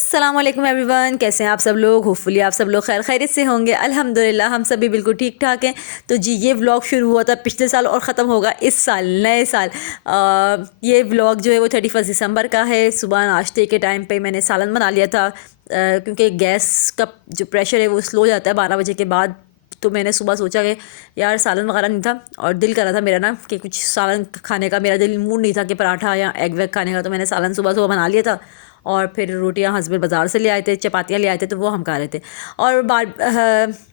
अस्सलाम वालेकुम एवरीवन, कैसे हैं आप सब लोग। होपफुली आप सब लोग खैर खैरियत से होंगे। अल्हम्दुलिल्लाह हम सभी बिल्कुल ठीक ठाक हैं। तो जी ये व्लॉग शुरू हुआ था पिछले साल और ख़त्म होगा इस साल नए साल। ये व्लॉग जो है वो 31 दिसंबर का है। सुबह नाश्ते के टाइम पे मैंने सालन बना लिया था, क्योंकि गैस का जो प्रेशर है वो स्लो जाता है 12 बजे के बाद। तो मैंने सुबह सोचा कि यार सालन वगैरह नहीं था और दिल कर रहा था मेरा ना कि कुछ सालन खाने का, मेरा दिल मूड नहीं था कि पराठा या एग वेग खाने का। तो मैंने सालन सुबह सुबह बना लिया था और फिर रोटियां हस्बैंड बाज़ार से ले आए थे, चपातियाँ ले आए थे, तो वो हम खा रहे थे। और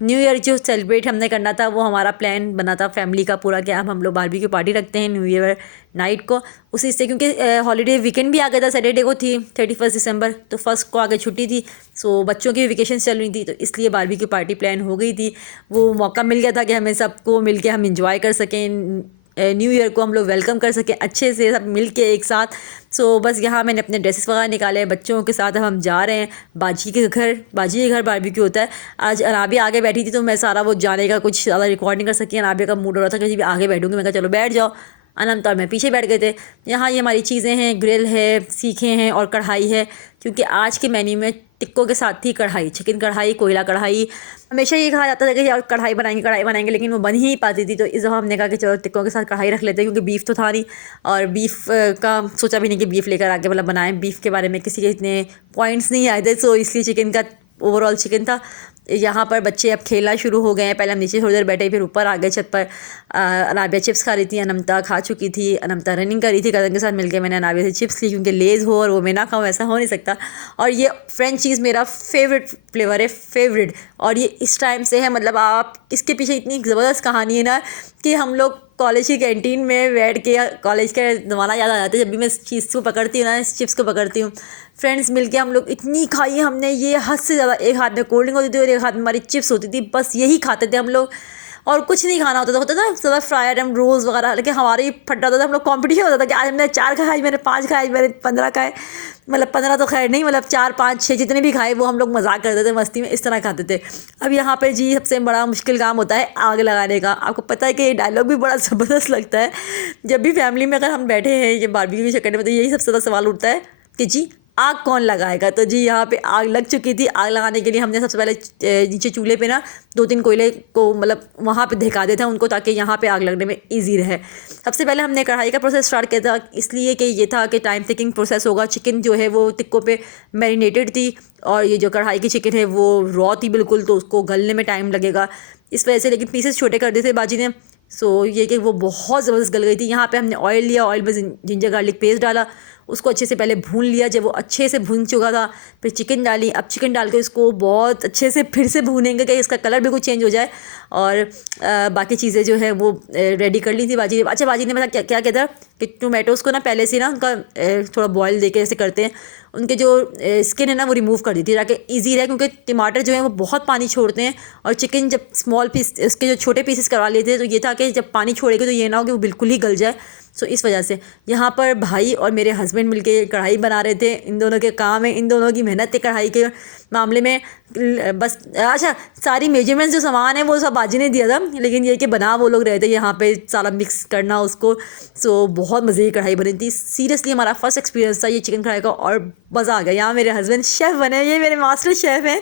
न्यू ईयर जो सेलिब्रेट हमने करना था वो हमारा प्लान बना था फैमिली का पूरा कि हम लोग बारबेक्यू पार्टी रखते हैं न्यू ईयर नाइट को। उसी से क्योंकि हॉलीडे वीकेंड भी आ गया था, सैटरडे को थी 31 दिसंबर, तो फर्स्ट को आगे छुट्टी थी। सो बच्चों की भी वेकेशन चल रही थी, तो इसलिए बारबेक्यू पार्टी प्लान हो गई थी। वो मौका मिल गया था कि हमें सबको मिल के हम इंजॉय कर सकें, न्यू ईयर को हम लोग वेलकम कर सकें अच्छे से सब मिल के एक साथ। सो बस यहाँ मैंने अपने ड्रेसेस वगैरह निकाले, बच्चों के साथ हम जा रहे हैं बाजी के घर बारबेक्यू होता है। आज अनाबिया आगे बैठी थी तो मैं सारा वो जाने का कुछ ज़्यादा रिकॉर्ड नहीं कर सकी। अनाबिया का मूड हो रहा था कि आगे बैठूंगी, मैं कहा चलो बैठ जाओ। अनंत और मैं पीछे बैठ गए थे। यहाँ ये हमारी चीज़ें हैं, ग्रिल है, सीखे हैं और कढ़ाई है, क्योंकि आज के मेन्यू में टिक्कों के साथ थी कढ़ाई, चिकन कढ़ाई, कोयला कढ़ाई। हमेशा ये कहा जाता था कि यार कढ़ाई बनाएंगे, लेकिन वो बन ही नहीं पाती थी। तो इस दफ़ा हमने कहा कि चलो टिक्कों के साथ कढ़ाई रख लेते हैं, क्योंकि बीफ तो था नहीं और बीफ का सोचा भी नहीं कि बीफ लेकर आके मतलब बनाएं। बीफ के बारे में किसी के इतने पॉइंट्स नहीं आए थे, सो इसलिए चिकन का ओवरऑल चिकन था। यहाँ पर बच्चे अब खेलना शुरू हो गए हैं। पहले हम नीचे थोड़ी देर बैठे, फिर ऊपर आ गए छत पर। अनाबिया चिप्स खा रही थी, अनमता खा चुकी थी। अनमता रनिंग कर रही थी कज़न के साथ मिलकर। मैंने अनाबिया से चिप्स ली, क्योंकि लेज़ हो और वो मैं ना खाऊँ ऐसा हो नहीं सकता। और ये फ्रेंच चीज़ मेरा फेवरेट फ्लेवर है, फेवरेट। और ये इस टाइम से है, मतलब आप इसके पीछे इतनी ज़बरदस्त कहानी है ना कि हम लोग कॉलेज की कैंटीन में बैठ के, कॉलेज का ज़माना याद आ जाता है जब भी मैं इस चीज़ को पकड़ती हूँ ना, इस चिप्स को पकड़ती हूँ। फ्रेंड्स मिलके हम लोग इतनी खाई है हमने, ये हद से ज़्यादा। एक हाथ में कोल्ड ड्रिंक होती थी और एक हाथ में हमारी चिप्स होती थी, बस यही खाते थे हम लोग और कुछ नहीं खाना होता था ज़्यादा फ्राई आइटम रोल्स वगैरह। लेकिन हमारे ही फटा होता था, हम लोग कॉम्पिटिशन होता था कि आज हमने 4 खाए, आज मैंने 5 खाए, आज मैंने 15 खाए। मतलब 15 तो खैर नहीं, मतलब 4 5 6 जितने भी खाए वो हम लोग मजाक करते थे, मस्ती में इस तरह खाते थे। अब यहाँ पे जी सबसे बड़ा मुश्किल काम होता है आग लगाने का। आपको पता है कि ये डायलॉग भी बड़ा ज़बरदस्त लगता है जब भी फैमिली में अगर हम बैठे हैं ये बारबेक्यू के चक्कर में, तो यही सबसे ज़्यादा सवाल उठता है कि जी आग कौन लगाएगा। तो जी यहाँ पे आग लग चुकी थी। आग लगाने के लिए हमने सबसे पहले नीचे चूल्हे पे ना 2-3 कोयले को मतलब वहाँ पे धका देते हैं उनको, ताकि यहाँ पे आग लगने में इजी रहे। सबसे पहले हमने कढ़ाई का प्रोसेस स्टार्ट किया था, इसलिए कि ये था कि टाइम टेकिंग प्रोसेस होगा। चिकन जो है वो टिक्कों पे मैरिनेटेड थी और ये जो कढ़ाई की चिकन है वो रॉ थी बिल्कुल, तो उसको गलने में टाइम लगेगा इस वजह से। लेकिन पीसेस छोटे कर दिए थे बाजी ने, सो ये कि वो बहुत ज़बरदस्त गल गई थी। यहाँ पे हमने ऑयल लिया, ऑयल में जिंजर गार्लिक पेस्ट डाला, उसको अच्छे से पहले भून लिया। जब वो अच्छे से भून चुका था फिर चिकन डाली। अब चिकन डाल के इसको बहुत अच्छे से फिर से भूनेंगे कि इसका कलर बिल्कुल चेंज हो जाए। और बाकी चीज़ें जो है वो रेडी कर ली थी बाजी ने। अच्छा बाजी ने मतलब क्या किया था कि टोमेटोज़ को ना पहले से ना उनका थोड़ा बॉयल दे के ऐसे करते हैं, उनके जो स्किन है ना वो रिमूव कर दी थी ताकि ईजी रहे, क्योंकि टमाटर जो है वो बहुत पानी छोड़ते हैं। और चिकन जब स्मॉल पीस इसके जो छोटे पीसेस करवा लिए थे, तो ये था कि जब पानी छोड़ेगा तो ये ना हो कि वो बिल्कुल ही गल जाए। सो इस वजह से यहाँ पर भाई और मेरे हस्बैंड मिलके कढ़ाई बना रहे थे। इन दोनों के काम है, इन दोनों की मेहनत है कढ़ाई के मामले में। बस अच्छा सारी मेजरमेंट्स जो सामान है वो सब बाजी ने दिया था, लेकिन ये कि बना वो लोग रहे थे यहाँ पे सारा मिक्स करना उसको। सो बहुत मज़े की कढ़ाई बनी थी। सीरियसली हमारा फर्स्ट एक्सपीरियंस था ये चिकन कढ़ाई का और मज़ा आ गया। यहाँ मेरे हस्बैंड शेफ़ बने, ये मेरे मास्टर शेफ़ हैं,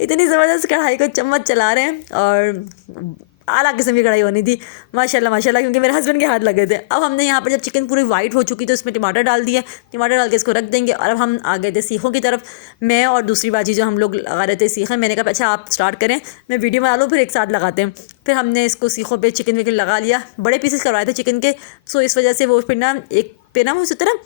इतनी ज़बरदस्त कढ़ाई को चम्मच चला रहे हैं और आला किस्म की कढ़ाई बनी थी माशाल्लाह माशाल्लाह, क्योंकि मेरे हस्बैंड के हाथ लगे थे। अब हमने यहाँ पर जब चिकन पूरी वाइट हो चुकी तो इसमें टमाटर डाल दिए, टमाटर डाल के इसको रख देंगे। और अब हम आ गए थे सीखों की तरफ, मैं और दूसरी बाजी जो हम लोग लगा रहे थे सीखें। मैंने कहा अच्छा आप स्टार्ट करें, मैं वीडियो बना लूँ फिर एक साथ लगाते हैं। फिर हमने इसको सीखों पर चिकन विकन लगा लिया, बड़े पीसेस करवाए थे चिकन के। सो इस वजह से वो फिर ना एक पे ना उसी तरह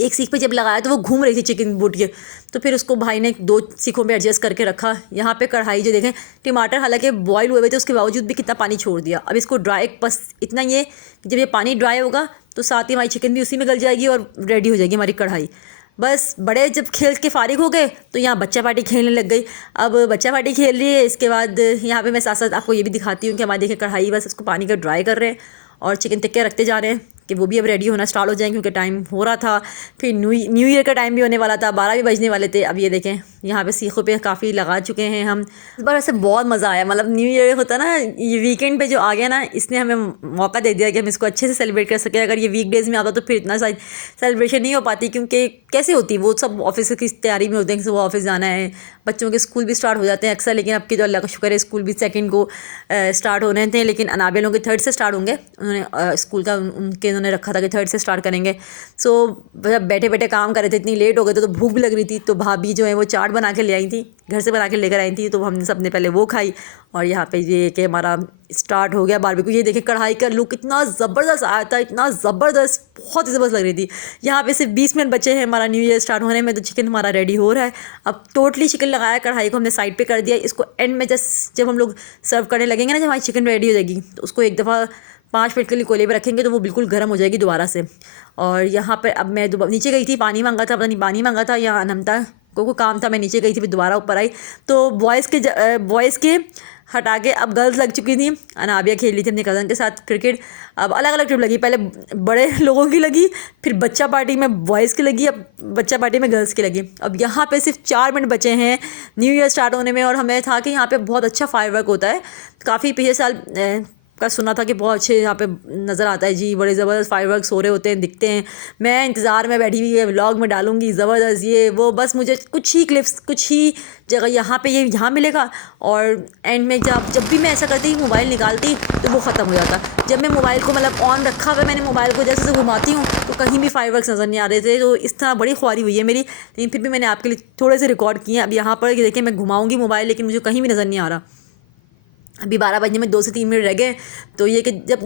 एक सीख पे जब लगाया तो वो घूम रही थी चिकन बोट के, तो फिर उसको भाई ने 2 सीखों पे एडजस्ट करके रखा। यहाँ पे कढ़ाई जो देखें, टमाटर हालांकि बॉईल हुए थे उसके बावजूद भी कितना पानी छोड़ दिया। अब इसको ड्राई, बस इतना ये जब ये पानी ड्राई होगा तो साथ ही हमारी चिकन भी उसी में गल जाएगी और रेडी हो जाएगी हमारी कढ़ाई। बस बड़े जब खेल के फारिग हो गए तो यहाँ बच्चा पार्टी खेलने लग गई। अब बच्चा पार्टी खेल रही है, इसके बाद यहाँ पे मैं साथ साथ आपको ये भी दिखाती हूँ कि हमारी देखें कढ़ाई बस इसको पानी का ड्राई कर रहे हैं और चिकन टिक्के रखते जा रहे हैं। कि वो भी अब रेडी होना स्टार्ट हो जाएँ, क्योंकि टाइम हो रहा था। फिर न्यू ईयर का टाइम भी होने वाला था, 12 भी बजने वाले थे। अब ये देखें यहाँ पे सीखों पे काफ़ी लगा चुके हैं हम। इस बार वैसे बहुत मज़ा आया, मतलब न्यू ईयर होता ना, ये वीकेंड पे जो आ गया ना, इसने हमें मौका दे दिया कि हम इसको अच्छे से सेलिब्रेट कर सकें। अगर ये वीकडेज़ में आता तो फिर इतना सेलिब्रेशन नहीं हो पाती, क्योंकि कैसे होती वो सब ऑफिस की तैयारी में होते हैं कि सुबह ऑफिस जाना है, बच्चों के स्कूल भी स्टार्ट हो जाते हैं अक्सर। लेकिन अब की तो अल्लाह का शुक्र है स्कूल भी 2 को स्टार्ट हो रहे थे, लेकिन अनाबिया लोगों के 3 से स्टार्ट होंगे। उन्होंने स्कूल का उन्होंने रखा था कि 3 से स्टार्ट करेंगे। सो जब बैठे बैठे काम कर रहे थे, इतनी लेट हो गए थे, तो भूख भी लग रही थी। तो भाभी जो है वो चाट बना के ले आई थी, घर से बना के लेकर आई थी। तो हमने सबने पहले वो खाई, और यहाँ पे ये कि हमारा स्टार्ट हो गया बारबेक्यू। ये देखिए कढ़ाई का लुक इतना ज़बरदस्त आया था, इतना ज़बरदस्त, बहुत ही ज़बरदस्त लग रही थी। यहाँ पे सिर्फ 20 मिनट बचे हैं हमारा न्यू ईयर स्टार्ट होने में, तो चिकन हमारा रेडी हो रहा है। अब टोटली चिकन लगाया, कढ़ाई को हमने साइड पे कर दिया। इसको एंड में जस्ट जब हम लोग सर्व करने लगेंगे ना, जब हमारी चिकन रेडी हो जाएगी, तो उसको एक दफ़ा 5 मिनट के लिए कोयले पे रखेंगे, तो वो बिल्कुल गर्म हो जाएगी दोबारा से। और यहाँ पर अब मैं नीचे गई थी, पानी मांगा था, पता नहीं पानी मांगा था या अनमता को काम था, मैं नीचे गई थी, फिर दोबारा ऊपर आई। तो बॉयज़ के हटा के अब गर्ल्स लग चुकी थी। अनाबिया खेल रही थी अपने कज़न के साथ क्रिकेट। अब अलग अलग ट्रिप लगी, पहले बड़े लोगों की लगी, फिर बच्चा पार्टी में बॉयज़ की लगी, अब बच्चा पार्टी में गर्ल्स की लगी। अब यहाँ पे सिर्फ 4 मिनट बचे हैं न्यू ईयर स्टार्ट होने में, और हमें था कि यहाँ पे बहुत अच्छा फायरवर्क होता है। काफ़ी पिछले साल का सुना था कि बहुत अच्छे यहाँ पे नज़र आता है जी, बड़े ज़बरदस्त फायरवर्क्स हो रहे होते हैं, दिखते हैं। मैं इंतज़ार में बैठी हुई है, व्लॉग में डालूंगी ज़बरदस्त ये वो, बस मुझे कुछ ही क्लिप्स, कुछ ही जगह यहाँ पे ये यहाँ मिलेगा, और एंड में जब भी मैं ऐसा करती मोबाइल निकालती तो वो ख़त्म हो जाता। जब मैं मोबाइल को मतलब ऑन रखा हुआ, मैंने मोबाइल को जैसे घुमाती हूँ तो कहीं भी फायरवर्क्स नज़र नहीं आ रहे थे। तो इस तरह बड़ी ख्वारी हुई है मेरी, लेकिन फिर भी मैंने आपके लिए थोड़े से रिकॉर्ड किए हैं। अब यहाँ पर देखिए मैं घुमाऊँगी मोबाइल, लेकिन मुझे कहीं भी नज़र नहीं आ रहा। अभी 12 बजने में 2 से 3 मिनट रह गए। तो ये कि जब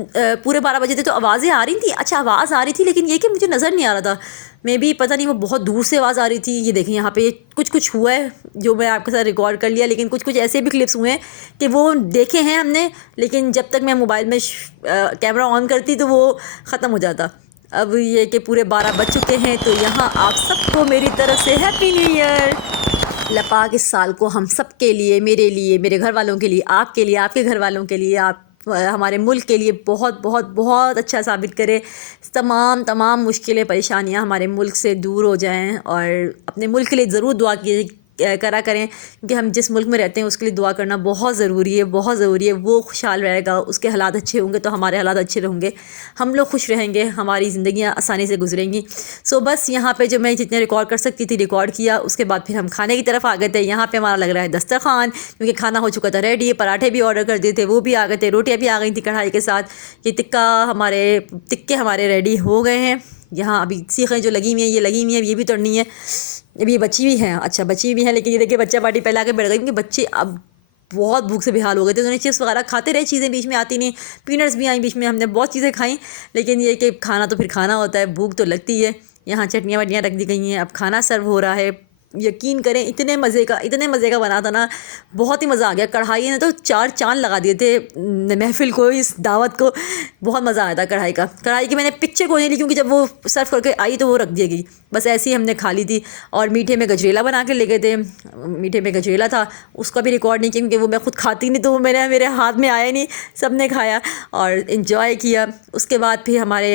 पूरे 12 बजे थे तो आवाज़ें आ रही थी, अच्छा आवाज़ आ रही थी, लेकिन ये कि मुझे नज़र नहीं आ रहा था। मैं भी पता नहीं वो बहुत दूर से आवाज़ आ रही थी। ये देखें यहाँ पे कुछ हुआ है जो मैं आपके साथ रिकॉर्ड कर लिया, लेकिन कुछ ऐसे भी क्लिप्स हुए हैं कि वो देखे हैं हमने, लेकिन जब तक मैं मोबाइल में कैमरा ऑन करती तो वो ख़त्म हो जाता। अब ये कि पूरे 12 बज चुके हैं, तो यहाँ आप सबको मेरी तरफ से हैप्पी न्यू ईयर। लपाक इस साल को हम सब के लिए, मेरे लिए, मेरे घर वालों के लिए, आपके लिए, आपके घर वालों के लिए, आप हमारे मुल्क के लिए बहुत बहुत बहुत अच्छा साबित करे। तमाम मुश्किलें परेशानियां हमारे मुल्क से दूर हो जाएं, और अपने मुल्क के लिए ज़रूर दुआ करा करें, क्योंकि हम जिस मुल्क में रहते हैं उसके लिए दुआ करना बहुत ज़रूरी है, बहुत ज़रूरी है। वो खुशहाल रहेगा, उसके हालात अच्छे होंगे तो हमारे हालात अच्छे रहेंगे, हम लोग खुश रहेंगे, हमारी ज़िंदगियाँ आसानी से गुजरेंगी। सो बस यहाँ पे जो मैं जितने रिकॉर्ड कर सकती थी रिकॉर्ड किया। उसके बाद फिर हम खाने की तरफ आ गए थे। यहाँ पे हमारा लग रहा है दस्तरखान, क्योंकि खाना हो चुका था रेडी। पराठे भी ऑर्डर कर दिए थे, वो भी आ गए थे, रोटियाँ भी आ गई थी कढ़ाई के साथ। ये टिक्के हमारे रेडी हो गए हैं। यहाँ अभी सीखें जो लगी हुई हैं, ये लगी हुई हैं, ये भी तोड़नी है, अभी ये बची भी हैं, अच्छा बची भी हैं। लेकिन ये देखिए बच्चा पार्टी पहले आके बैठ गई, क्योंकि बच्चे अब बहुत भूख से बेहाल हो गए थे। उन्होंने चिप्स वगैरह खाते रहे, चीज़ें बीच में आती नहीं, पीनट्स भी आई बीच में, हमने बहुत चीज़ें खाई। लेकिन ये कि खाना तो फिर खाना होता है, भूख तो लगती है। यहाँ चटनियाँ वटनियाँ रख दी गई हैं, अब खाना सर्व हो रहा है। यकीन करें इतने मज़े का बना था ना, बहुत ही मज़ा आ गया। कढ़ाई ने तो 4 चाँद लगा दिए थे महफ़िल को, इस दावत को। बहुत मज़ा आया था कढ़ाई की मैंने पिक्चर को नहीं ली, क्योंकि जब वो सर्व करके आई तो वो रख दी गई, बस ऐसे ही हमने खा ली थी। और मीठे में गजरेला बना के ले गए थे, मीठे में गजरेला था, उसका भी रिकॉर्ड नहीं किया क्योंकि वो मैं खुद खाती नहीं, तो वो मेरे हाथ में आया नहीं। सब ने खाया और इन्जॉय किया। उसके बाद फिर हमारे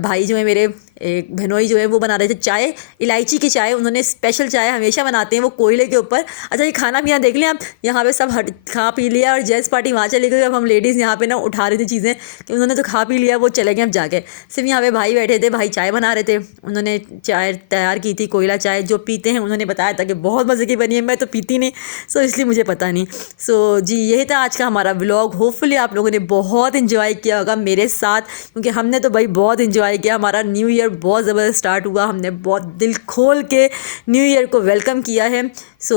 भाई जो है, मेरे एक बहनोई जो है, वो बना रहे थे चाय, इलायची की चाय। उन्होंने स्पेशल चाय हमेशा बनाते हैं वो कोयले के ऊपर। अच्छा ये खाना पीना देख लें आप, यहाँ पे सब खा पी लिया और जेंट्स पार्टी वहाँ चली गई। अब हम लेडीज़ यहाँ पे ना उठा रही थी चीज़ें कि उन्होंने तो खा पी लिया, वो चले गए। अब जाके सिर्फ यहाँ पे भाई बैठे थे, भाई चाय बना रहे थे। उन्होंने चाय तैयार की थी, कोयला चाय जो पीते हैं, उन्होंने बताया था कि बहुत मज़े की बनी है। मैं तो पीती नहीं, सो इसलिए मुझे पता नहीं। सो जी यही था आज का हमारा व्लॉग। होपफुली आप लोगों ने बहुत इन्जॉय किया होगा मेरे साथ, क्योंकि हमने तो भाई बहुत इन्जॉय किया। हमारा न्यू ईयर बहुत ज़बरदस्त स्टार्ट हुआ, हमने बहुत दिल खोल के न्यू ईयर को वेलकम किया है। सो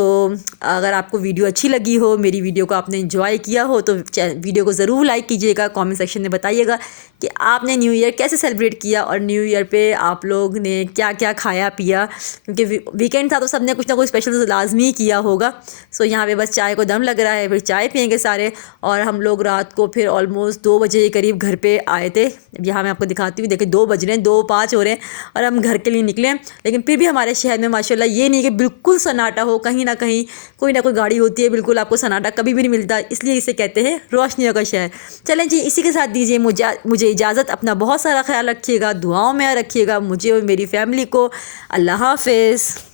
अगर आपको वीडियो अच्छी लगी हो, मेरी वीडियो को आपने एंजॉय किया हो, तो वीडियो को ज़रूर लाइक कीजिएगा, कमेंट सेक्शन में बताइएगा कि आपने न्यू ईयर कैसे सेलिब्रेट किया और न्यू ईयर पे आप लोग ने क्या क्या खाया पिया, क्योंकि वीकेंड था तो सब ने कुछ ना कुछ स्पेशल तो लाजमी किया होगा। सो यहाँ पे बस चाय को दम लग रहा है, फिर चाय पियेंगे सारे। और हम लोग रात को फिर ऑलमोस्ट 2 बजे के करीब घर पे आए थे। यहाँ मैं आपको दिखाती हूँ, देखिए 2 बज रहे हैं, 2:05 हो रहे हैं और हम घर के लिए निकले। लेकिन फिर भी हमारे शहर में माशाल्लाह ये नहीं कि बिल्कुल सन्नाटा हो, कहीं कहीं ना कहीं कोई ना कोई गाड़ी होती है, बिल्कुल आपको सन्नाटा कभी भी नहीं मिलता, इसलिए इसे कहते हैं रोशनियों का शहर। चलें जी, इसी के साथ दीजिए मुझे इजाज़त। अपना बहुत सारा ख्याल रखिएगा, दुआओं में रखिएगा मुझे और मेरी फैमिली को। अल्लाह हाफिज़।